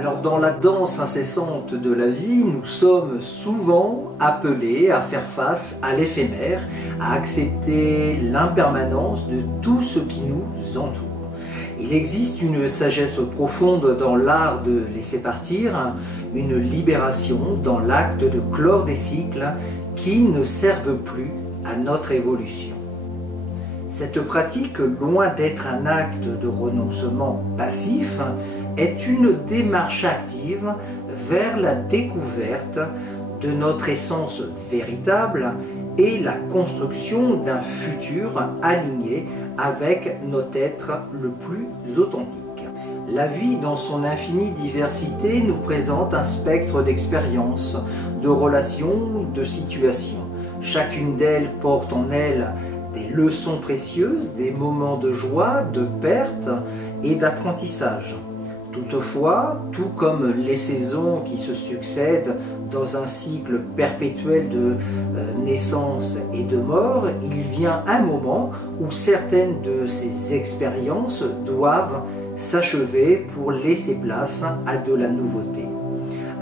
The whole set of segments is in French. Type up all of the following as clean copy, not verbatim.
Alors dans la danse incessante de la vie, nous sommes souvent appelés à faire face à l'éphémère, à accepter l'impermanence de tout ce qui nous entoure. Il existe une sagesse profonde dans l'art de laisser partir, une libération dans l'acte de clore des cycles qui ne servent plus à notre évolution. Cette pratique, loin d'être un acte de renoncement passif, est une démarche active vers la découverte de notre essence véritable et la construction d'un futur aligné avec notre être le plus authentique. La vie, dans son infinie diversité, nous présente un spectre d'expériences, de relations, de situations. Chacune d'elles porte en elle des leçons précieuses, des moments de joie, de perte et d'apprentissage. Toutefois, tout comme les saisons qui se succèdent dans un cycle perpétuel de naissance et de mort, il vient un moment où certaines de ces expériences doivent s'achever pour laisser place à de la nouveauté.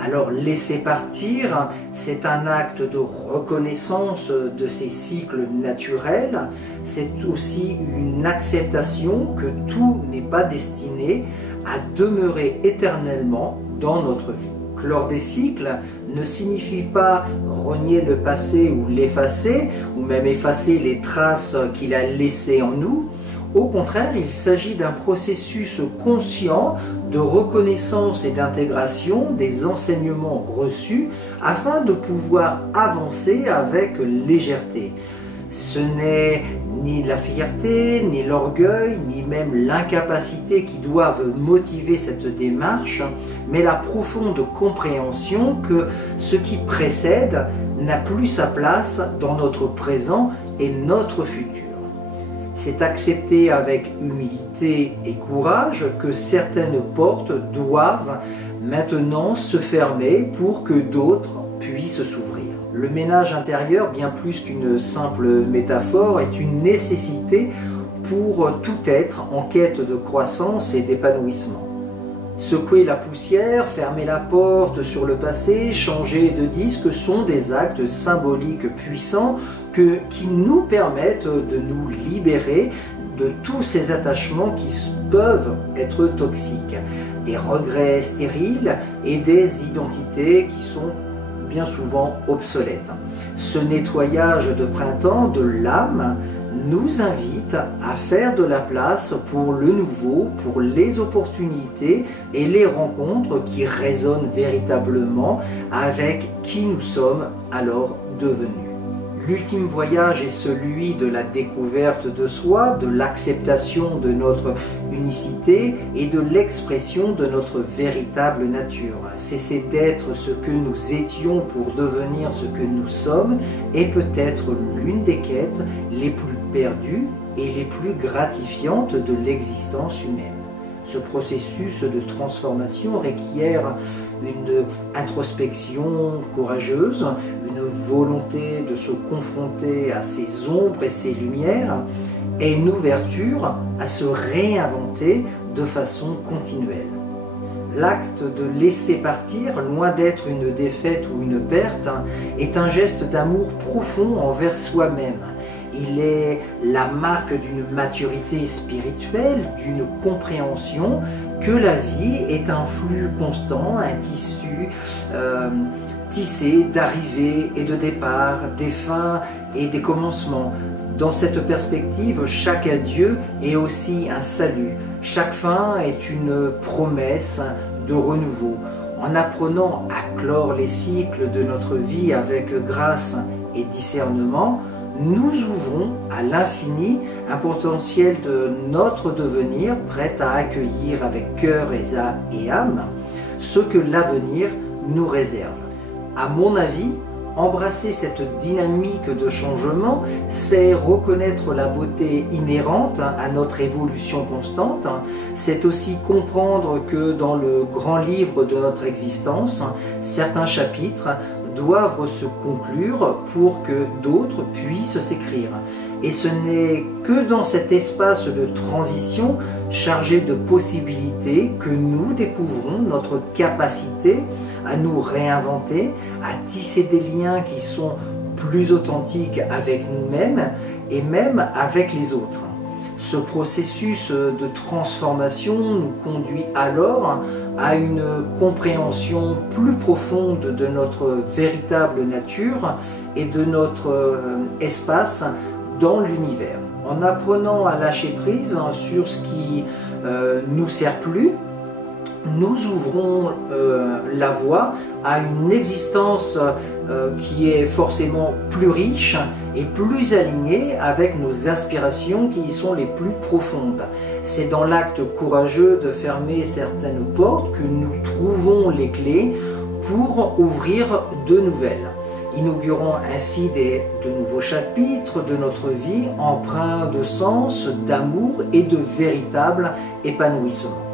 Alors laisser partir, c'est un acte de reconnaissance de ces cycles naturels, c'est aussi une acceptation que tout n'est pas destiné à demeurer éternellement dans notre vie. Clore des cycles ne signifie pas renier le passé ou l'effacer, ou même effacer les traces qu'il a laissées en nous. Au contraire, il s'agit d'un processus conscient de reconnaissance et d'intégration des enseignements reçus afin de pouvoir avancer avec légèreté. Ce n'est ni la fierté, ni l'orgueil, ni même l'incapacité qui doivent motiver cette démarche, mais la profonde compréhension que ce qui précède n'a plus sa place dans notre présent et notre futur. C'est accepter avec humilité et courage que certaines portes doivent maintenant se fermer pour que d'autres puissent s'ouvrir. Le ménage intérieur, bien plus qu'une simple métaphore, est une nécessité pour tout être en quête de croissance et d'épanouissement. Secouer la poussière, fermer la porte sur le passé, changer de disque sont des actes symboliques puissants qui nous permettent de nous libérer de tous ces attachements qui peuvent être toxiques, des regrets stériles et des identités qui sont bien souvent obsolètes. Ce nettoyage de printemps de l'âme nous invite à faire de la place pour le nouveau, pour les opportunités et les rencontres qui résonnent véritablement avec qui nous sommes alors devenus. L'ultime voyage est celui de la découverte de soi, de l'acceptation de notre unicité et de l'expression de notre véritable nature. Cesser d'être ce que nous étions pour devenir ce que nous sommes est peut-être l'une des quêtes les plus perdues et les plus gratifiantes de l'existence humaine. Ce processus de transformation requiert une introspection courageuse, une volonté de se confronter à ses ombres et ses lumières, et une ouverture à se réinventer de façon continuelle. L'acte de laisser partir, loin d'être une défaite ou une perte, est un geste d'amour profond envers soi-même. Il est la marque d'une maturité spirituelle, d'une compréhension que la vie est un flux constant, un tissu tissé d'arrivées et de départs, des fins et des commencements. Dans cette perspective, chaque adieu est aussi un salut. Chaque fin est une promesse de renouveau. En apprenant à clore les cycles de notre vie avec grâce et discernement, nous ouvrons à l'infini un potentiel de notre devenir prêt à accueillir avec cœur et âme ce que l'avenir nous réserve. À mon avis, embrasser cette dynamique de changement, c'est reconnaître la beauté inhérente à notre évolution constante. C'est aussi comprendre que dans le grand livre de notre existence, certains chapitres doivent se conclure pour que d'autres puissent s'écrire. Et ce n'est que dans cet espace de transition chargé de possibilités que nous découvrons notre capacité à nous réinventer, à tisser des liens qui sont plus authentiques avec nous-mêmes et même avec les autres. Ce processus de transformation nous conduit alors à une compréhension plus profonde de notre véritable nature et de notre espace dans l'univers. En apprenant à lâcher prise sur ce qui nous sert plus, nous ouvrons la voie à une existence qui est forcément plus riche et plus alignée avec nos aspirations qui sont les plus profondes. C'est dans l'acte courageux de fermer certaines portes que nous trouvons les clés pour ouvrir de nouvelles. Inaugurons ainsi de nouveaux chapitres de notre vie empreints de sens, d'amour et de véritable épanouissement.